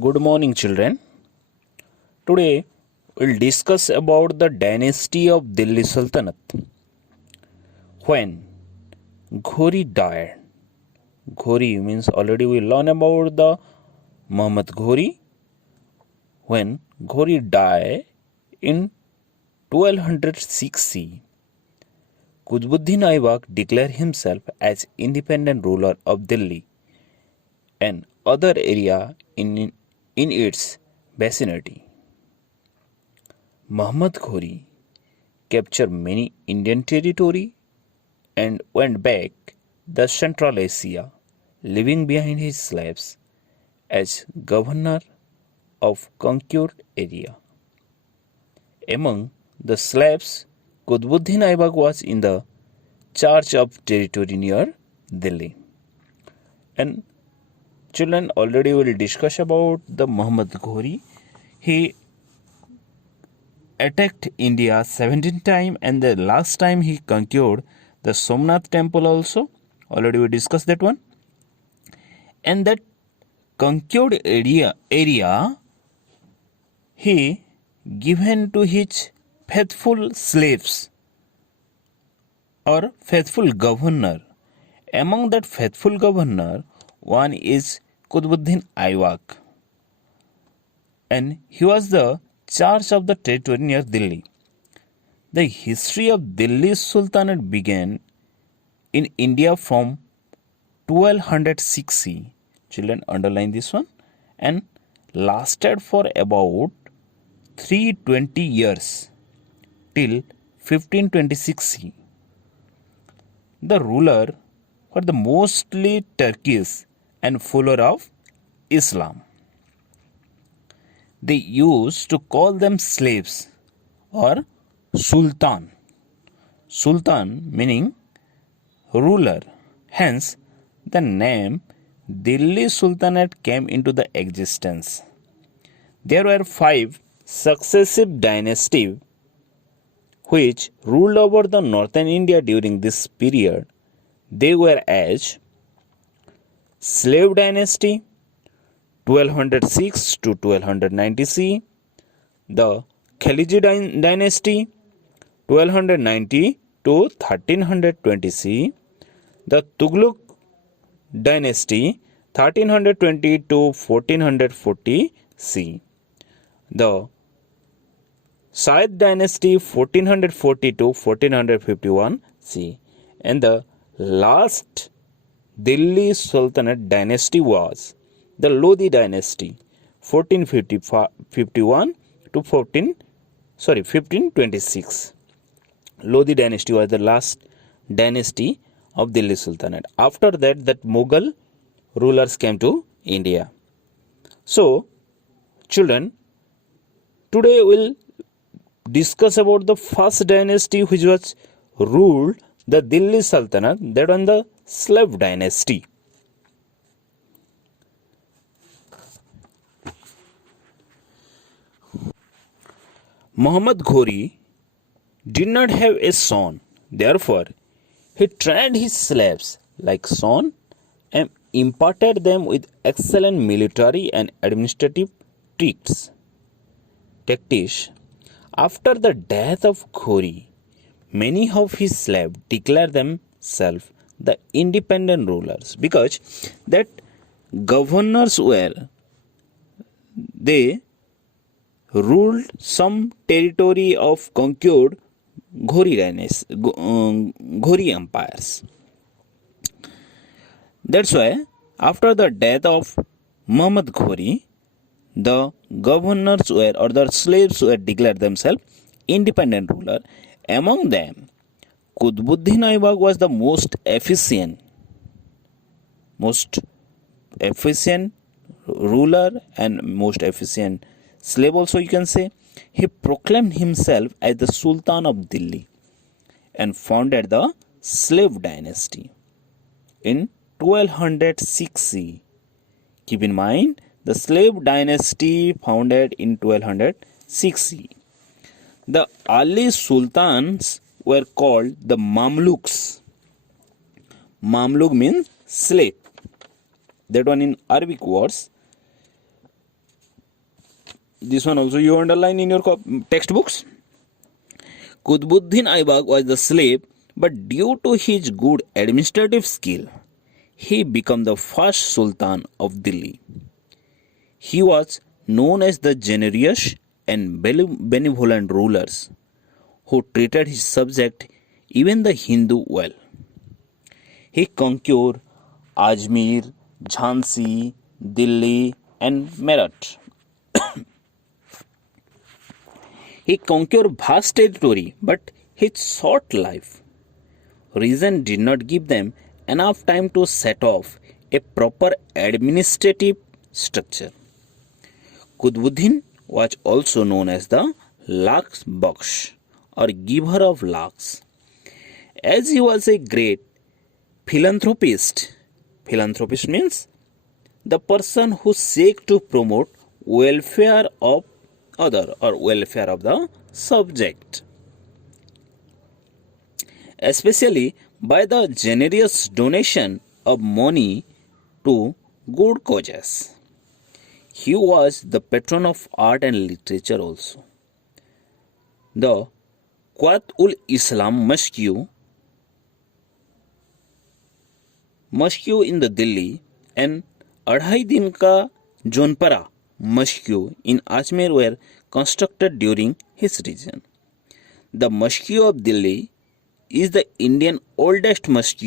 Good morning, children. Today we'll discuss about the dynasty of Delhi Sultanate. When Ghori died, Ghori means already we learn about the Muhammad Ghori. When Ghori died in 1206 CE, Qutbuddin Aibak declared himself as independent ruler of Delhi and other area in its vicinity. Muhammad Ghori captured many Indian territory and went back the Central Asia, leaving behind his slaves as governor of conquered area. Among the slaves, Qutbuddin Aibak was in the charge of territory near Delhi. And children, already will discuss about the Muhammad Ghori. He attacked India 17 times and the last time he conquered the Somnath temple also. Already we discussed that one. And that conquered area he given to his faithful slaves or faithful governor. Among that faithful governor, one is Qutbuddin Aibak. And he was the charge of the territory near Delhi. The history of Delhi Sultanate began in India from 1206 CE. Children, underline this one. And lasted for about 320 years till 1526 CE. The ruler were the mostly Turkish and follower of Islam. They used to call them slaves or sultan. Sultan meaning ruler. Hence, the name Delhi Sultanate came into the existence. There were 5 successive dynasties which ruled over the northern India during this period. They were as Slave Dynasty 1206 to 1290 CE, the Khaliji Dynasty 1290 to 1320 CE, the Tughlaq Dynasty 1320 to 1440 CE, the Sayyid Dynasty 1440 to 1451 CE, and the last Delhi Sultanate dynasty was the Lodi Dynasty 1451 to 1526. Lodi Dynasty was the last dynasty of Delhi Sultanate. After that Mughal rulers came to India. So, children, today we'll discuss about the first dynasty which was ruled the Delhi Sultanate, that on the Slave Dynasty. Muhammad Ghori did not have a son. Therefore, he trained his slaves like son and imparted them with excellent military and administrative tactics. After the death of Ghori, many of his slaves declared themselves the independent rulers because that governors they ruled some territory of conquered Ghori empires. That's why after the death of Muhammad Ghori, the governors or the slaves declared themselves independent ruler. Among them, Qutbuddin Aibak was the most efficient ruler and most efficient slave also, you can say. He proclaimed himself as the Sultan of Delhi and founded the Slave Dynasty in 1206 CE. Keep in mind, the Slave Dynasty founded in 1206 CE. The early sultans were called the Mamluks. Mamluk means slave. That one in Arabic words. This one also you underline in your textbooks. Qutbuddin Aibak was the slave, but due to his good administrative skill, he became the first Sultan of Delhi. He was known as the generous and benevolent rulers who treated his subject, even the Hindu, well. He conquered Ajmer, Jhansi, Delhi, and Meerut. He conquered vast territory, but his short life reason did not give them enough time to set off a proper administrative structure. Qutbuddin was also known as the Lakhs Baksh or giver of lakhs, as he was a great philanthropist. Philanthropist means the person who seeks to promote welfare of other or welfare of the subject, especially by the generous donation of money to good causes. He was the patron of art and literature also. The Quat-ul-Islam Mosque in the Delhi and Adhai Din Ka Jonpara Mosque in Ajmer were constructed during his reign. The Mosque of Delhi is the Indian oldest mosque.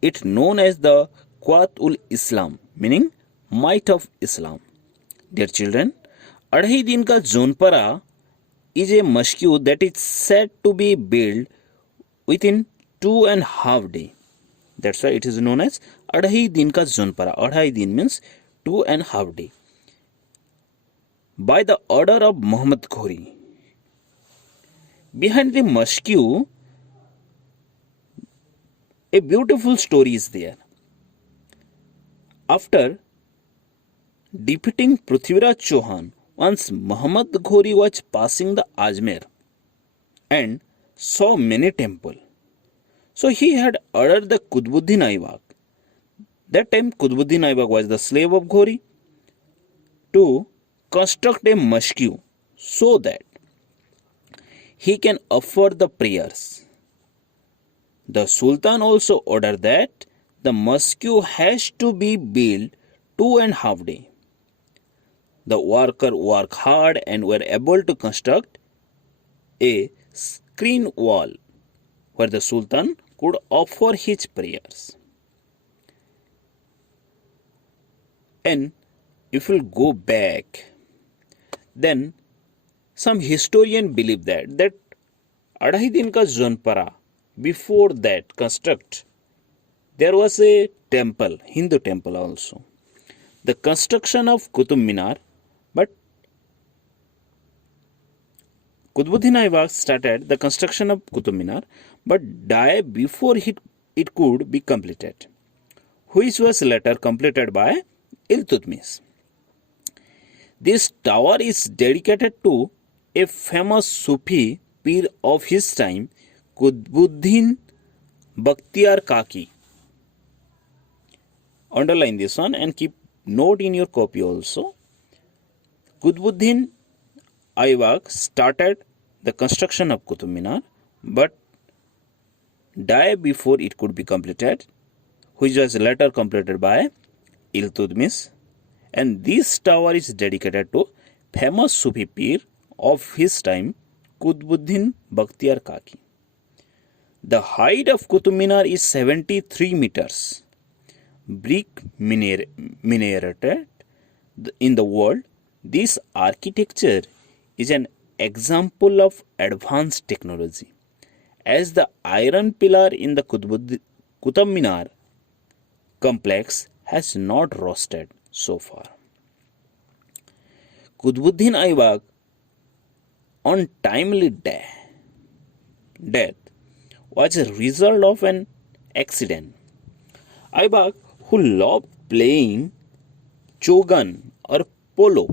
It known as the Quat-ul-Islam, meaning might of Islam. Dear children, Adhai Din Ka Jonpara is a mosque that is said to be built within 2.5 days. That's why it is known as Adhai Din Ka Jonpara. Adhai Din means 2.5 days. By the order of Muhammad Ghori. Behind the mosque, a beautiful story is there. After defeating Prithviraj Chauhan, once Muhammad Ghori was passing the Ajmer and saw many temples. So he had ordered the Qutbuddin Aibak. That time Qutbuddin Aibak was the slave of Ghori to construct a mosque so that he can offer the prayers. The Sultan also ordered that the mosque has to be built 2.5 days. The worker worked hard and were able to construct a screen wall where the Sultan could offer his prayers. And if we'll go back, then some historians believe that Adhai Din Ka Jonpara, before that construct, there was a temple, Hindu temple also. The construction of Qutub Minar, but Qutbuddin Aibak started the construction of Qutub Minar, but died before it could be completed, which was later completed by Iltutmish. This tower is dedicated to a famous Sufi pir of his time, Qutbuddin Bakhtiyar Kaki. Underline this one and keep note in your copy also. Qutbuddin Aibak started the construction of Qutub Minar, but died before it could be completed, which was later completed by Iltutmish. And this tower is dedicated to famous Sufi pir of his time, Qutbuddin Bakhtiyar Kaki. The height of Qutub Minar is 73 meters. Brick minaret in the world, this architecture is an example of advanced technology, as the iron pillar in the Qutub Minar complex has not rusted so far. Qutbuddin Aibak untimely death was a result of an accident. Aibak, who loved playing chogan or polo,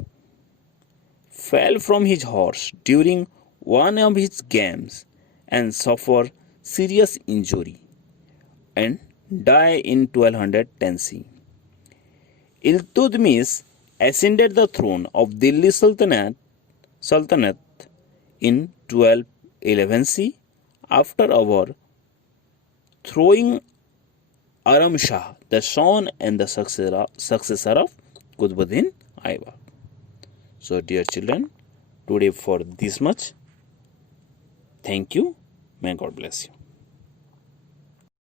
fell from his horse during one of his games and suffered serious injury and died in 1210 CE. Iltutmish ascended the throne of Delhi Sultanate in 1211 C after overthrowing Aram Shah, the son and the successor of Qutbuddin Aibak. So dear children, today for this much. Thank you. May God bless you.